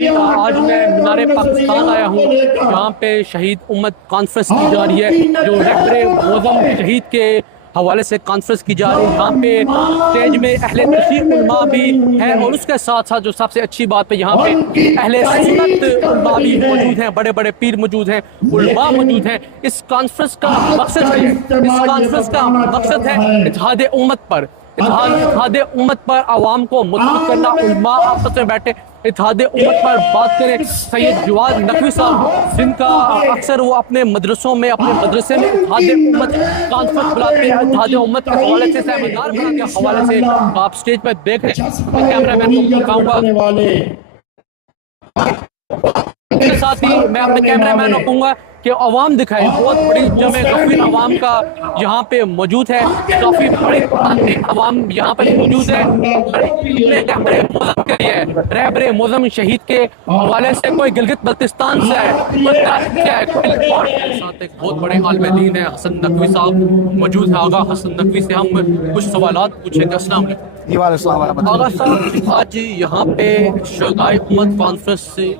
آج میں مینار پاکستان آیا ہوں جہاں پہ شہید امت کانفرنس کی جا رہی ہے، جو رہبر معظم شہید کے حوالے سے کانفرنس کی جا رہی ہے۔ یہاں پہ اسٹیج میں اہل تشیع علماء بھی ہیں، اور اس کے ساتھ ساتھ جو سب سے اچھی بات ہے یہاں پہ اہل سنت علماء بھی موجود ہیں، بڑے بڑے پیر موجود ہیں، علماء موجود ہیں۔ اس کانفرنس کا مقصد ہے اتحاد امت پر، اتحاد امت پر عوام کو متحد کرنا، علماء آپس میں بیٹھے اتحاد امت پر بات کریں۔ سید جواد نقوی صاحب جن کا اکثر وہ اپنے مدرسوں میں، اپنے مدرسے میں اتحاد امت کانفرنس بلاتے ہیں، اتحاد امت کے حوالے سے، سیمینار کے حوالے سے آپ سٹیج پر دیکھ رہے ہیں۔ میں کیمرہ مین کو کہوں گا، اس کے ساتھ ہی میں اپنے کیمرہ مین کو کہوں گا کہ عوام دکھائے، بہت بڑی جمع غفیر عوام کا یہاں پہ موجود ہے، کافی بڑی عوام یہاں پہ موجود ہے۔ رہبر معظم شہید کے حوالے سے کوئی گلگت بلتستان سے ہے، ساتھ ایک بہت بڑے عالم دین ہے حسن نقوی صاحب موجود ہے۔ آغا حسن نقوی سے ہم کچھ سوالات پوچھیں گے۔ السلام علیکم آغا صاحب، آج یہاں پہ شہدائے امت کانفرنس سے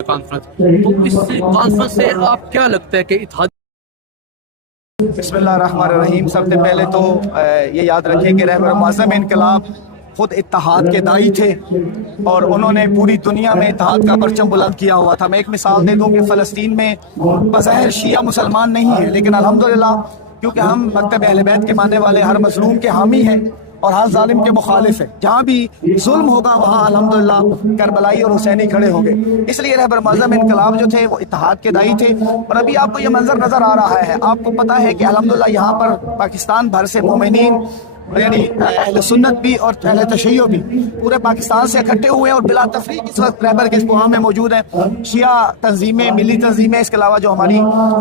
کانفرنس، تو اس کانفرنس سے آپ کیا لگتا ہے کہ اتحاد؟ بسم اللہ الرحمن الرحیم۔ سب سے پہلے تو یہ یاد رکھیں کہ رہبر معظم انقلاب خود اتحاد کے داعی تھے، اور انہوں نے پوری دنیا میں اتحاد کا پرچم بلند کیا ہوا تھا۔ میں ایک مثال دے دوں کہ فلسطین میں بظاہر شیعہ مسلمان نہیں ہیں، لیکن الحمدللہ کیونکہ ہم مکتب اہل بیت کے ماننے والے ہر مظلوم کے حامی ہیں اور ہر ظالم کے مخالف ہیں، جہاں بھی ظلم ہوگا وہاں الحمدللہ کربلائی اور حسینی کھڑے ہوں گے۔ اس لیے رہبر معظم انقلاب جو تھے وہ اتحاد کے داعی تھے، اور ابھی آپ کو یہ منظر نظر آ رہا ہے، آپ کو پتہ ہے کہ الحمدللہ یہاں پر پاکستان بھر سے مومنین، یعنی اہل سنت بھی اور اہل تشیع بھی پورے پاکستان سے اکٹھے ہوئے، اور بلا تفریق اس وقت رہبر کے اس مقام میں موجود ہیں۔ شیعہ تنظیمیں، ملی تنظیمیں، اس کے علاوہ جو ہماری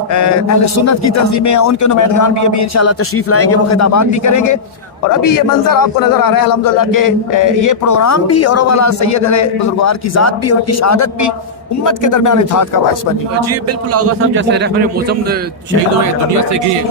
اہل سنت کی تنظیمیں ہیں ان کے نمائندگان بھی ابھی انشاءاللہ تشریف لائیں گے، وہ خطابات بھی کریں گے۔ اور ابھی یہ منظر آپ کو نظر آ رہا ہے الحمدللہ کہ یہ پروگرام بھی اور والا سید علیہ بزرگوار کی ذات بھی، ان کی شہادت بھی امت کے درمیان اتحاد کا باعث بنی۔ جی بالکل آغا صاحب، جیسے رہبر معظم شہید ہوئے دنیا سے گئے،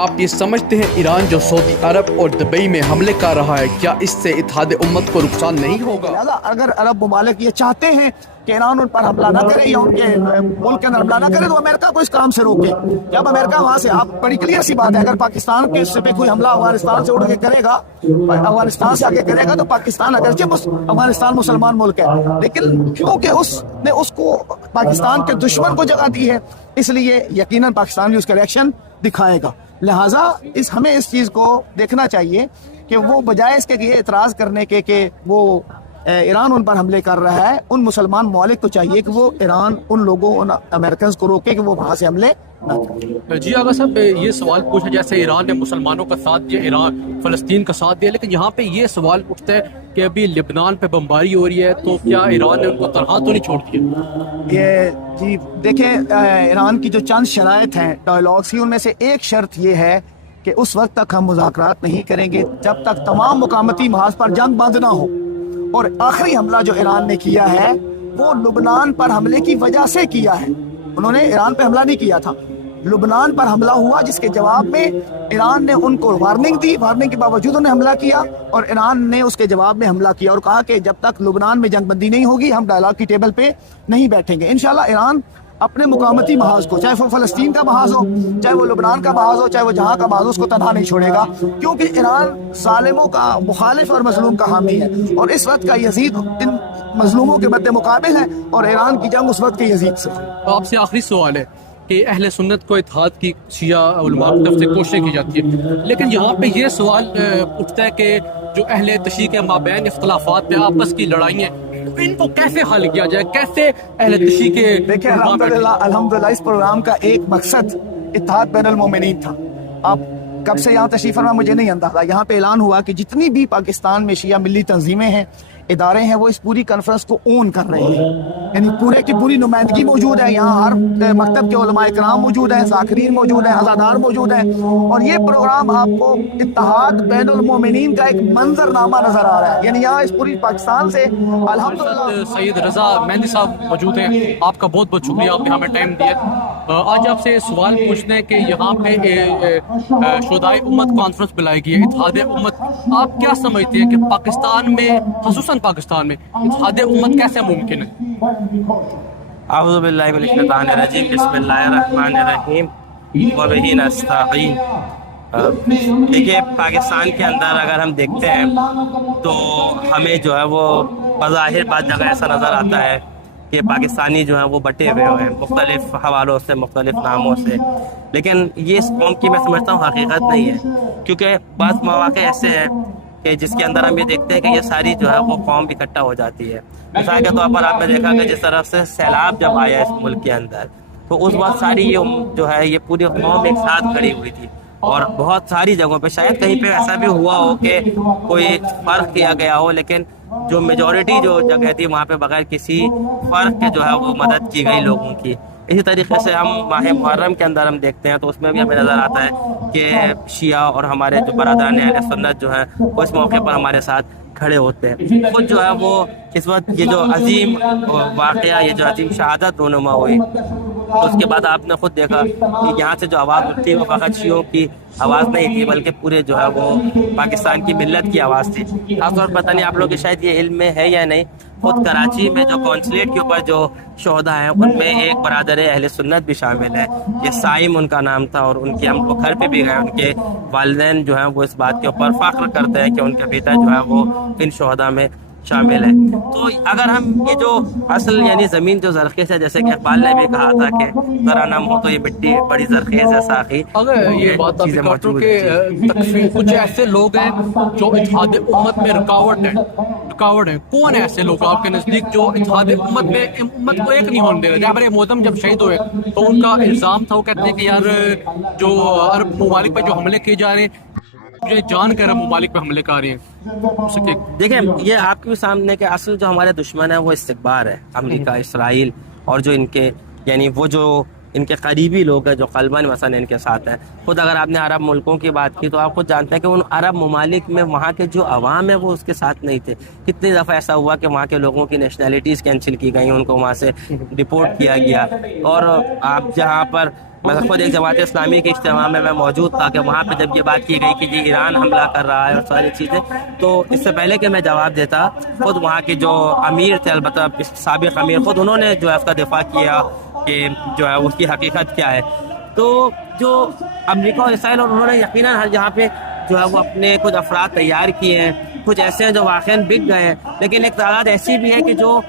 آپ یہ سمجھتے ہیں ایران جو سعودی عرب اور دبئی میں حملے کر رہا ہے، کیا اس سے اتحاد امت کو نقصان نہیں ہوگا؟ اگر عرب ممالک یہ چاہتے ہیں کہ ایران ان پر حملہ نہ کرے یا ان کے ملک کے اندر حملہ نہ کرے، تو امریکہ کو اس کام سے روکے۔ جب امریکہ وہاں سے، آپ بڑی کلیئر سی بات ہے، اگر پاکستان کے حصے پہ کوئی حملہ افغانستان سے اڑ کے کرے گا، افغانستان سے آگے کرے گا، تو پاکستان اگرچہ افغانستان مسلمان ملک ہے، لیکن کیونکہ اس نے اس کو پاکستان کے دشمن کو جگہ دی ہے، اس لیے یقیناً پاکستان بھی اس کا ریئیکشن دکھائے گا۔ لہٰذا ہمیں اس چیز کو دیکھنا چاہیے کہ وہ بجائے اس کے یہ اعتراض کرنے کے کہ وہ ایران ان پر حملے کر رہا ہے، ان مسلمان ممالک کو چاہیے کہ وہ ایران ان لوگوں، ان امریکنز کو روکے کہ وہ وہاں سے حملے نہ کریں۔ جی آغا صاحب، یہ سوال پوچھا، جیسے ایران نے مسلمانوں کا ساتھ دیا، ایران فلسطین کا ساتھ دیا، لیکن یہاں پہ یہ سوال اٹھتا ہے کہ ابھی لبنان پہ بمباری ہو رہی ہے، تو کیا ایران نے ان کو تنہا تو نہیں چھوڑ دیا؟ یہ جی دیکھیں، ایران کی جو چند شرائط ہیں ڈائیلاگس کی، ان میں سے ایک شرط یہ ہے کہ اس وقت تک ہم مذاکرات نہیں کریں گے جب تک تمام مقامتی محاذ پر جنگ بند نہ ہو۔ اور آخری حملہ جو ایران نے کیا ہے وہ لبنان پر حملے کی وجہ سے کیا ہے، انہوں نے ایران پہ حملہ نہیں کیا تھا، لبنان پر حملہ ہوا، جس کے جواب میں ایران نے ان کو وارننگ دی، وارننگ کے باوجود انہوں نے حملہ کیا، اور ایران نے اس کے جواب میں حملہ کیا اور کہا کہ جب تک لبنان میں جنگ بندی نہیں ہوگی ہم ڈائیلاگ کی ٹیبل پہ نہیں بیٹھیں گے۔ انشاءاللہ ایران اپنے مقامتی محاذ کو، چاہے وہ فلسطین کا محاذ ہو، چاہے وہ لبنان کا محاذ ہو، چاہے وہ جہاں کا محاذ ہو، اس کو تنہا نہیں چھوڑے گا، کیونکہ ایران ظالموں کا مخالف اور مظلوم کا حامی ہے، اور اس وقت کا یزید ان مظلوموں کے مد مقابل ہے، اور ایران کی جنگ اس وقت کے یزید سے۔ آپ سے آخری سوال ہے کہ اہل سنت کو اتحاد کی شیعہ علماء کی طرف سے کوششیں کی جاتی ہے، لیکن یہاں پہ یہ سوال اٹھتا ہے کہ جو اہل تشیع کے مابین اختلافات پہ آپس کی لڑائیاں، ان کو کیسے حل کیا جائے، کیسے اہل تشیع کے؟ دیکھیں الحمدللہ اس پروگرام کا ایک مقصد اتحاد بین المومنین تھا۔ آپ کب سے یہاں تشریف فرما مجھے نہیں اندازہ، یہاں پہ اعلان ہوا کہ جتنی بھی پاکستان میں شیعہ ملی تنظیمیں ہیں، ادارے ہیں، وہ اس پوری کانفرنس کو اون کر رہے ہیں، یعنی پورے کی پوری نمائندگی موجود ہے یہاں، ہر مکتب کے علماء کرام موجود ہیں، ذاکرین موجود ہیں، عزادار موجود ہیں، اور یہ پروگرام آپ کو اتحاد بین المومنین کا ایک منظرنامہ نظر آ رہا ہے. یعنی یہاں اس پوری پاکستان سے الحمدللہ. سید رضا مہندی صاحب موجود ہیں، آپ کا بہت بہت شکریہ، آپ نے ہمیں ٹائم دیا. آج آپ سے سوال پوچھتے ہیں کہ یہاں پہ شہدائے امت کانفرنس بلائی گئی ہے، اتحاد امت. آپ کیا سمجھتے ہیں کہ پاکستان میں، خصوصاً پاکستان میں، اتحاد امت کیسے ممکن ہے؟ اعوذ باللہ من الشیطان الرجیم، بسم اللہ الرحمن الرحیم وبہ نستعین. دیکھیے، پاکستان کے اندر اگر ہم دیکھتے ہیں تو ہمیں جو ہے وہ بظاہر بعض جگہ ایسا نظر آتا ہے کہ پاکستانی جو ہیں وہ بٹے ہوئے ہیں مختلف حوالوں سے، مختلف ناموں سے، لیکن یہ اس قوم کی میں سمجھتا ہوں حقیقت نہیں ہے. کیونکہ بعض مواقع ایسے ہیں کہ جس کے اندر ہم یہ دیکھتے ہیں کہ یہ ساری جو ہے وہ قوم اکٹھا ہو جاتی ہے. مثال کے طور پر آپ نے دیکھا کہ جس طرف سے سیلاب جب آیا اس ملک کے اندر، تو اس وقت ساری یہ جو ہے یہ پوری قوم ایک ساتھ کھڑی ہوئی تھی. اور بہت ساری جگہوں پہ شاید کہیں پہ ایسا بھی ہوا ہو کہ کوئی فرق کیا گیا ہو، لیکن جو میجورٹی جو جگہ تھی وہاں پہ بغیر کسی فرق کے جو ہے وہ مدد کی گئی لوگوں کی. اسی طریقے سے ہم ماہ محرم کے اندر ہم دیکھتے ہیں تو اس میں بھی ہمیں نظر آتا ہے کہ شیعہ اور ہمارے جو برادران اہل سنت جو ہیں وہ اس موقع پر ہمارے ساتھ کھڑے ہوتے ہیں. خود جو ہے وہ اس وقت یہ جو عظیم واقعہ، یہ جو عظیم شہادت رونما ہوئی، تو اس کے بعد آپ نے خود دیکھا کہ یہاں سے جو آواز اٹھتی وہ فقط شیعوں کی آواز نہیں تھی، بلکہ پورے جو ہے وہ پاکستان کی ملت کی آواز تھی. خاص طور پر پتہ نہیں آپ لوگ کے شاید یہ علم میں ہے یا نہیں، خود کراچی میں جو کونسلیٹ کے اوپر جو شہدا ہیں ان میں ایک برادر اہل سنت بھی شامل ہے. یہ سائم ان کا نام تھا، اور ان کے ہم وہ گھر پہ بھی گئے. ان کے والدین جو ہیں وہ اس بات کے اوپر فخر کرتے ہیں کہ ان کا بیٹا جو ہے وہ ان شہدا میں شامل ہے. تو اگر ہم یہ جو اصل یعنی زمین جو زرخیز ہے، جیسے کہ اقبال نے بھی کہا تھا کہ ذرا نم ہو تو یہ مٹی بڑی زرخیز ہے ساقی. اگر یہ بات آپ ڈاکٹر کے تکفیر، کچھ ایسے لوگ ہیں جو اتحاد امت میں رکاوٹ ہیں. کون ایسے لوگ آپ کے نزدیک جو اتحاد امت میں امت کو ایک نہیں ہونے دے رہے؟ رہبر معظم جب شہید ہوئے تو ان کا الزام تھا، وہ کہتے ہیں کہ یار جو عرب ممالک پہ جو حملے کیے جا رہے ہیں، مجھے جان کر ممالک پہ حملے کر رہے ہیں. دیکھیں، یہ آپ کے سامنے کہ اصل جو ہمارے دشمن ہیں وہ استکبار ہے، امریکہ، اسرائیل، اور جو ان کے یعنی وہ جو ان کے قریبی لوگ ہیں جو قلباً مثلا ان کے ساتھ ہیں. خود اگر آپ نے عرب ملکوں کی بات کی تو آپ خود جانتے ہیں کہ ان عرب ممالک میں وہاں کے جو عوام ہیں وہ اس کے ساتھ نہیں تھے. کتنی دفعہ ایسا ہوا کہ وہاں کے لوگوں کی نیشنلٹیز کینسل کی گئیں، ان کو وہاں سے ڈپورٹ کیا گیا. اور آپ جہاں پر میں خود ایک جماعت اسلامی کے اجتماع میں موجود تھا کہ وہاں پہ جب یہ بات کی گئی کہ یہ ایران حملہ کر رہا ہے اور ساری چیزیں، تو اس سے پہلے کہ میں جواب دیتا، خود وہاں کے جو امیر تھے، البتہ سابق امیر، خود انہوں نے جو ہے اس کا دفاع کیا کہ جو ہے اس کی حقیقت کیا ہے. تو جو امریکہ اور اسرائیل، اور انہوں نے یقیناً ہر جہاں پہ جو ہے وہ اپنے کچھ افراد تیار کیے ہیں. کچھ ایسے ہیں جو واقعاً بک گئے ہیں، لیکن ایک تعداد ایسی بھی ہے کہ جو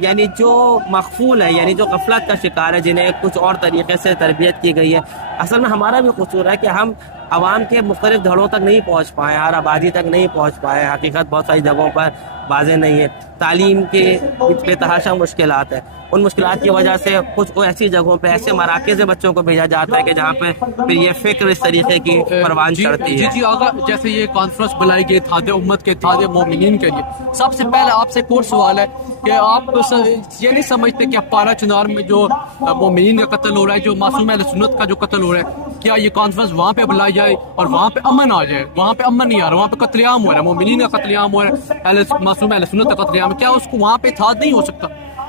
یعنی جو مغفول ہے، یعنی جو غفلت کا شکار ہے، جنہیں کچھ اور طریقے سے تربیت کی گئی ہے. اصل میں ہمارا بھی قصور ہے کہ ہم عوام کے مختلف دھڑوں تک نہیں پہنچ پائے، ہر آبادی تک نہیں پہنچ پائے. حقیقت بہت ساری جگہوں پر واضح نہیں ہے. تعلیم کے بے تحاشا مشکلات ہیں. ان مشکلات کی وجہ سے کچھ ایسی جگہوں پہ ایسے مراکز سے بچوں کو بھیجا جاتا ہے کہ جہاں پہ پھر یہ فکر اس طریقے کی پروان چڑھتی ہے. جی آقا، جیسے یہ کانفرنس بلائی گئی اتحاد امت کے، اتحاد مومنین کے لیے، سب سے پہلے آپ سے ایک اور سوال ہے کہ آپ یہ نہیں سمجھتے کہ پارا چنار میں جو مومنین کا قتل ہو رہا ہے، جو معصوم اہل سنت کا جو قتل ہو رہا ہے، کیا یہ کانفرنس وہاں پہ بلائی جائے اور وہاں پہ امن آ جائے؟ وہاں پہ امن نہیں آ رہا، وہاں پہ قتل عام ہو رہا ہے، مومنین کا قتل عام ہو رہا ہے، معصوم اہل سنت کا قتل عام. کیا اس کو وہاں پہ اتحاد نہیں ہو سکتا؟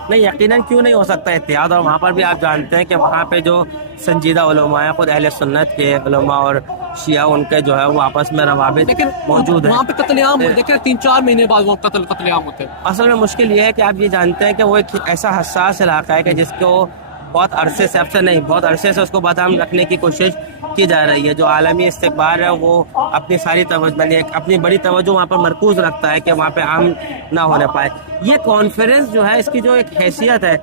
نہیں، یقیناً کیوں نہیں ہو سکتا اتحاد. اور وہاں پر بھی آپ جانتے ہیں کہ وہاں پہ جو سنجیدہ علماء ہیں، خود اہل سنت کے علماء اور شیعہ، ان کے جو ہے وہ آپس میں روابط موجود ہیں. وہاں پہ قتل عام ہوتے ہیں، 3-4 مہینے بعد وہ قتل عام ہوتے ہیں. اصل میں مشکل یہ ہے کہ آپ یہ جانتے ہیں کہ وہ ایک ایسا حساس علاقہ ہے کہ جس کو بہت عرصے سے، اب سے نہیں، بہت عرصے سے اس کو بدام رکھنے کی کوشش کی جا رہی ہے. جو عالمی استکبار ہے وہ اپنی ساری توجہ، اپنی بڑی توجہ وہاں پر مرکوز رکھتا ہے کہ وہاں پہ عام نہ ہونے پائے. یہ کانفرنس جو ہے اس کی جو ایک حیثیت ہے